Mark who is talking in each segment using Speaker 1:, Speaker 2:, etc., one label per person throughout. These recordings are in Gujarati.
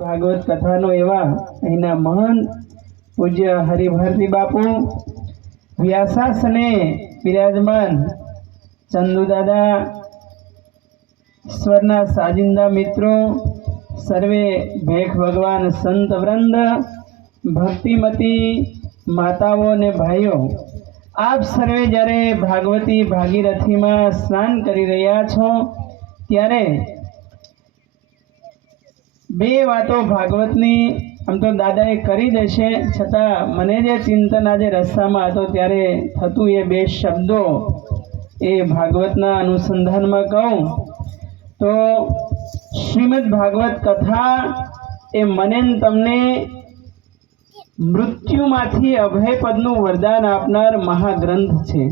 Speaker 1: ભાગવત કથાનો એવા અહીંના મહાન પૂજ્ય હરિભારતી બાપુ વ્યાસાસને બિરાજમાન ચંદુદાદા ઈશ્વરના સાજિંદા મિત્રો, સર્વે ભેખ ભગવાન સંત વૃંદ, ભક્તિમતી માતાઓ અને ભાઈઓ, આપ સર્વે જ્યારે ભાગવતી ભાગીરથીમાં સ્નાન કરી રહ્યા છો, ત્યારે બે વાતો ભાગવતની આમ તો દાદાએ કરી દેશે, છતાં મને જે ચિંતન આજે રસ્તામાં હતો ત્યારે થતું એ બે શબ્દો એ ભાગવતના અનુસંધાનમાં કહું તો શ્રીમદ ભાગવત કથા એ મને તમને મૃત્યુમાંથી અભયપદનું વરદાન આપનાર મહાગ્રંથ છે.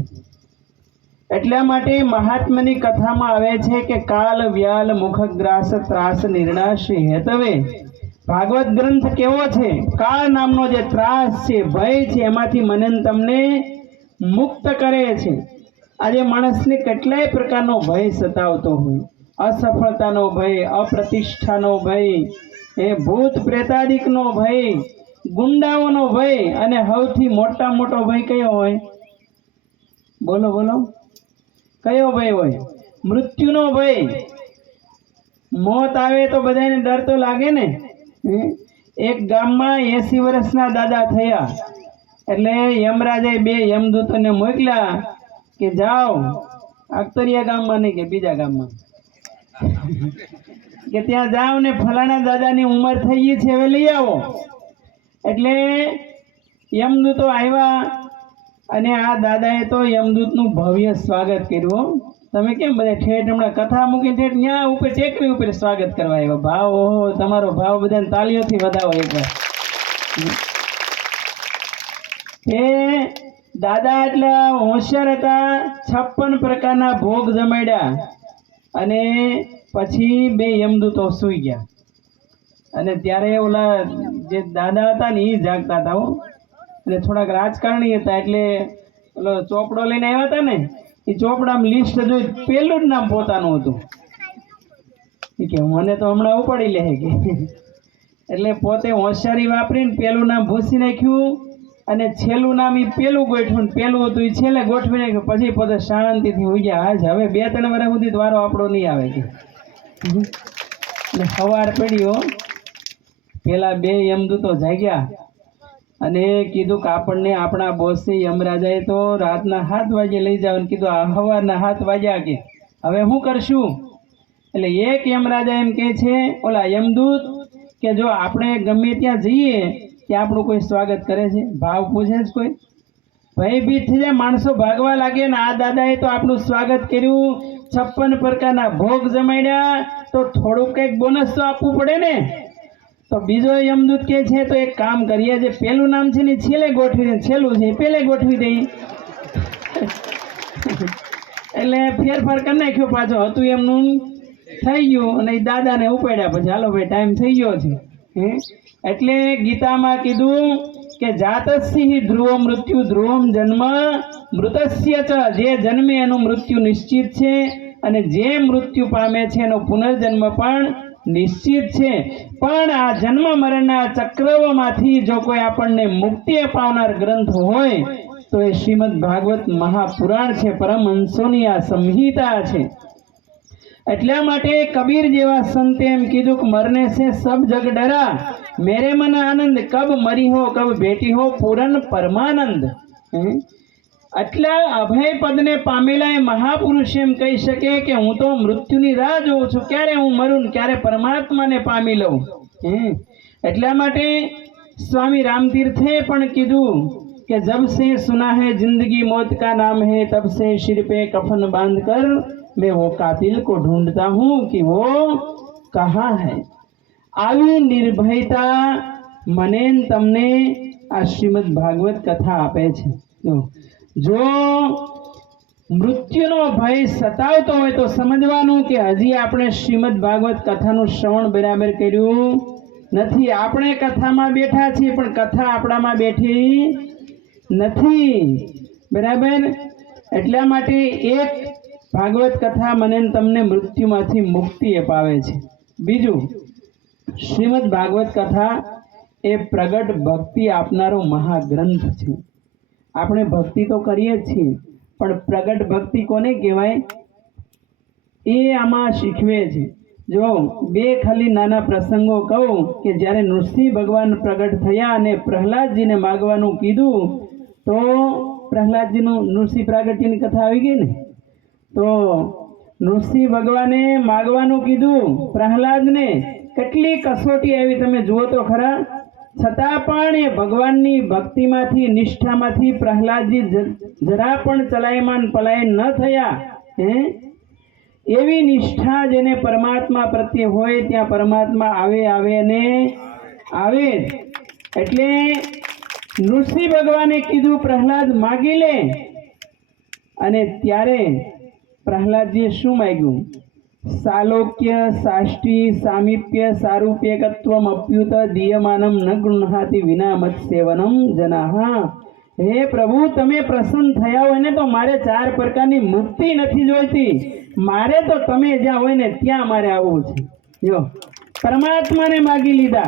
Speaker 1: એટલા માટે મહાત્માની કથામાં આવે છે કે કાલ વ્યાલ મુખગ્રાસ ત્રાસ નિર્ણાશી હેતવે. ભાગવત ગ્રંથ કેવો છે? કાળ નામનો જે ત્રાસ છે, ભય છે, એમાંથી મને તમને મુક્ત કરે છે. આજે માણસને કેટલાય પ્રકારનો ભય સતાવતો હોય. અસફળતાનો ભય, અપ્રતિષ્ઠાનો ભય, એ ભૂત પ્રેતાદિકનો ભય, ગુંડાઓનો ભય અને સૌથી મોટા મોટો ભય કયો હોય? બોલો બોલો. કયો ભય હોય? મૃત્યુનો ભય. મોત આવે તો બધાને ડર તો લાગે ને? એક ગામમાં એસી વર્ષના દાદા થયા. એટલે યમરાજે બે યમદૂતોને મોકલ્યા કે જાઓ અખતરિયા ગામમાં નહીં કે બીજા ગામમાં. કે ત્યાં જાઓ ને ફલાણા દાદાની ઉંમર થઈ ગઈ છે, હવે લઈ આવો. એટલે યમદૂતો આવ્યા અને આ દાદાએ તો યમદૂતનું ભવ્ય સ્વાગત કર્યું તમે કેમ બધા ઠેઠ હમણાં કથા મૂકી ઠેઠ ત્યાં ઉપર ચેકરી ઉપર સ્વાગત કરવા આવ્યા? ભાવ, ઓહો, તમારો ભાવ બધાને તાલીઓથી વધાવો એકવાર એ દાદા, એટલા હોશિયાર હતા, છપ્પન પ્રકારના ભોગ જમાડ્યા. અને પછી બે યમદૂતો સૂઈ ગયા. અને ત્યારે ઓલા જે દાદા હતા ને એ જાગતા હતા હો. એટલે થોડાક રાજકારણી હતા એટલે ઓલો ચોપડો લઈને આવ્યા હતા ને, એ ચોપડામાં લિસ્ટ જોઈ પેલું જ નામ પોતાનું હતું. કે મને તો હમણાં ઉપાડી લે કે. એટલે પોતે હોશિયારી વાપરીને પેલું નામ ભૂસી નાખ્યું અને છેલ્લું નામ એ પેલું ગોઠવું પેલું હતું એ છેલ્લે ગોઠવી નાખ્યું. પછી પોતે શાંતિથી ઉગ્યા આજ હવે બે ત્રણ વર્ષ સુધી વારો આપણો નહીં આવે કે. સવાર પડ્યો પેલા બે યમદૂતો જાગ્યા. અને કીધું કે આપણને આપણા બોસે યમરાજાએ તો રાતના સાત વાગે લઈ જાવ કીધું સવારના સાત વાગ્યા કે, હવે હું કરશું? એટલે એક યમરાજા એમ કહે છે, ઓલા યમદૂત, કે જો આપણે ગમે ત્યાં જઈએ, ત્યાં આપણું કોઈ સ્વાગત કરે છે? ભાવ પૂછે જ કોઈ. ભયભીત થઈ જાય માણસો ભાગવા લાગે ને આ દાદાએ તો આપણું સ્વાગત કર્યું. છપ્પન પ્રકારના ભોગ જમાડ્યા, તો થોડુંક કંઈક બોનસ તો આપવું પડે ને. તો બીજો યમદૂત કે છે, તો એક કામ કરીએ, જે પેલું નામ છે ને છેલ્લે ગોઠવી છેલ્લું છે પહેલે ગોઠવી દઈએ એટલે ફેરફાર કરી નાખ્યો પાછો. હતું એમનું થઈ ગયું અને દાદાને ઉપાડ્યા પછી, હાલો ભાઈ, ટાઈમ થઈ ગયો છે. હે? એટલે ગીતામાં કીધું કે, જાતસ્ય ધ્રુવ મૃત્યુ, ધ્રુવમ જન્મ મૃતસ્ય જે જન્મે એનું મૃત્યુ નિશ્ચિત છે અને જે મૃત્યુ પામે છે એનો પુનર્જન્મ પણ નિશ્ચિત છે. પણ આ જન્મ મરણના ચક્રવમાંથી જો કોઈ આપણને મુક્તિ અપાવનાર ગ્રંથ હોય, તો એ શ્રીમદ ભાગવત મહાપુરાણ છે. પરમહંસોની આ સંહિતા છે. એટલા માટે કબીર જેવા સંતે એમ કીધું કે મરને છે સબ જગ ડરા, મેરે મન આનંદ, કબ મરી હો, કબ ભેટી હો, પૂરન પરમાનંદ. હે? આટલા અભય પદને પામેલા એ મહાપુરુષ એમ કહી શકે કે હું તો મૃત્યુની રાહ જોઉં છું ક્યારે હું મરું ને ક્યારે પરમાત્માને પામી લઉં હે એટલા માટે સ્વામી રામતીર્થે પણ કીધું કે જબ से सुना है जिंदगी मौत का नाम है तब से सिर पे कफन बांध कर मैं वो कातिल को ढूंढता हूँ कि वो कहाँ है આવી નિર્ભયતા મને ને તમને આ શ્રીમદ ભાગવત કથા આપે છે જો મૃત્યુનો ભય સતાવતો હોય તો સમજવાનું કે હજી આપણે શ્રીમદ ભાગવત કથાનું શ્રવણ બરાબર કર્યું નથી. આપણે કથામાં બેઠા છીએ, પણ કથા આપણામાં બેઠી નથી. બરાબર? એટલા માટે એક ભાગવત કથા મને તમને મૃત્યુમાંથી મુક્તિ અપાવે છે. બીજું, શ્રીમદ ભાગવત કથા એ પ્રગટ ભક્તિ આપનારો મહાગ્રંથ છે. આપણે ભક્તિ તો કરીએ જ છીએ, પણ પ્રગટ ભક્તિ કોને કહેવાય? એ આમાં શીખવે છે. જો બે ખાલી નાના પ્રસંગો કહું કે જ્યારે નૃસિંહ ભગવાન પ્રગટ થયા અને પ્રહલાદજીને માગવાનું કીધું, તો પ્રહલાદજીનું નૃસિંહ પ્રાગટ્યની કથા આવી ગઈ ને? તો નૃસિંહ ભગવાને માગવાનું કીધું, પ્રહલાદને કેટલી કસોટી આવી તમે જુઓ તો ખરા? છતાં પણ એ ભગવાનની ભક્તિમાંથી, નિષ્ઠામાંથી પ્રહલાદજી જરા પણ ચલાયમાન પલાયન ન થયા, હે? એવી નિષ્ઠા જેને પરમાત્મા પ્રત્યે હોય, ત્યાં પરમાત્મા આવે આવે અને આવે એટલે નૃસિંહ ભગવાને કીધું, પ્રહલાદ, માગી લે. અને ત્યારે પ્રહલાદજીએ શું માગ્યું? સાલોક્ય સાષ્ટી સામીપ્ય સારૂપ્યકત્વમ અપ્યુત દીયમાનમ ન ગૃહાતી વિના મત સેવનમ જનાહા હે પ્રભુ તમે પ્રસન્ન થયા હોય ને તો મારે ચાર પ્રકારની મુક્તિ નથી જોઈતી. મારે તો તમે જ્યાં હોય ને ત્યાં મારે આવવું છે. જો, પરમાત્માને માગી લીધા.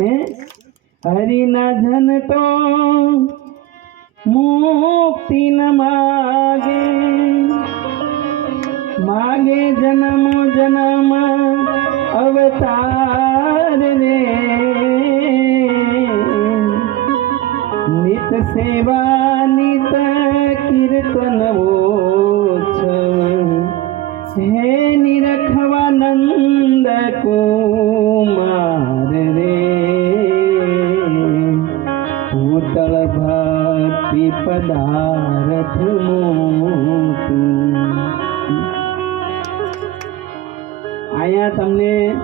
Speaker 1: હે? હરિના જન તો મુક્તિ ન માગે. માગે જન્મ જન્મ અવતાર રે. નિત સેવા, નિત કીર્તન હે નિરખવાનંદ કુમાર રે. ભૂતળ ભક્તિ પદાર્થ મોટું. અહીંયા તમને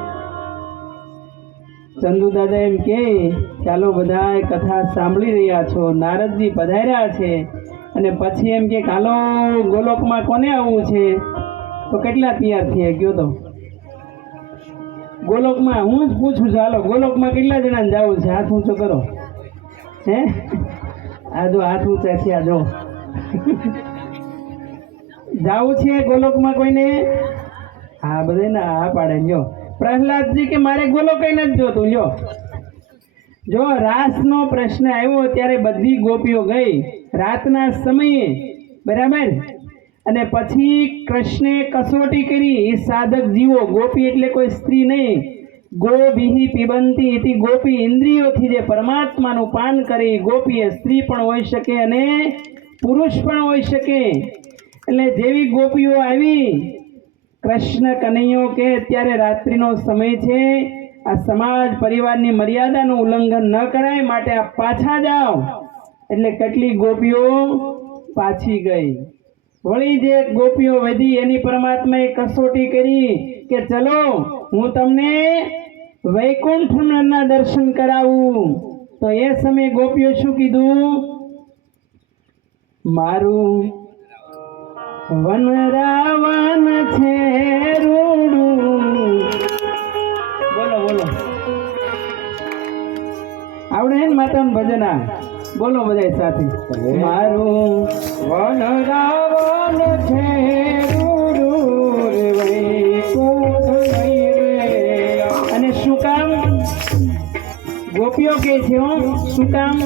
Speaker 1: ચંદુ દાદા એમ કે, ચાલો બધા કથા સાંભળી રહ્યા છો. નારદજી પધાર્યા છે. અને પછી એમ કે કાલો ગોલોકમાં કોને આવવું છે? તો કેટલા તૈયાર થયા? ગયો તો. ગોલોકમાં, હું જ પૂછું છું, હાલો, ગોલોકમાં કેટલા જણાને જવું છે? હાથ ઊંચો કરો. હે? આ જો હાથ ઊંચા આ જો. જાવું છે ગોલોકમાં કોઈને? હા, બધે ના, હા, પાડે જો પ્રહલાદજી કે મારે ગોલો કઈ નથી જોતું જો જો રાસનો પ્રશ્ન આવ્યો ત્યારે બધી ગોપીઓ ગઈ. રાતના સમયે, બરાબર? અને પછી કૃષ્ણે કસોટી કરી. એ સાધક જીવો, ગોપી એટલે કોઈ સ્ત્રી નહીં. ગોભી પીબંતી હતી. ગોપી ઇન્દ્રિયોથી જે પરમાત્માનું પાન કરે ગોપી એ સ્ત્રી પણ હોઈ શકે અને પુરુષ પણ હોઈ શકે. એટલે જેવી ગોપીઓ આવી કૃષ્ણ કનૈયો કે અત્યારે રાત્રિનો સમય છે. આ સમાજ પરિવારની મર્યાદાનું ઉલ્લંઘન ન કરાય, માટે આપ પાછા જાઓ. એટલે કેટલી ગોપીઓ પાછી ગઈ. વળી જે ગોપીઓ વધી, એની પરમાત્માએ કસોટી કરી કે ચલો, હું તમને વૈકુંઠના દર્શન કરાવું. તો એ સમયે ગોપીઓ શું કીધું? મારું વનરાવન છે. આવડે ને માતાનું ભજન? બોલો બધા સાથે. મારું વન રાવણ છે. અને શું કામ? ગોપીઓ કે છે શું કામ?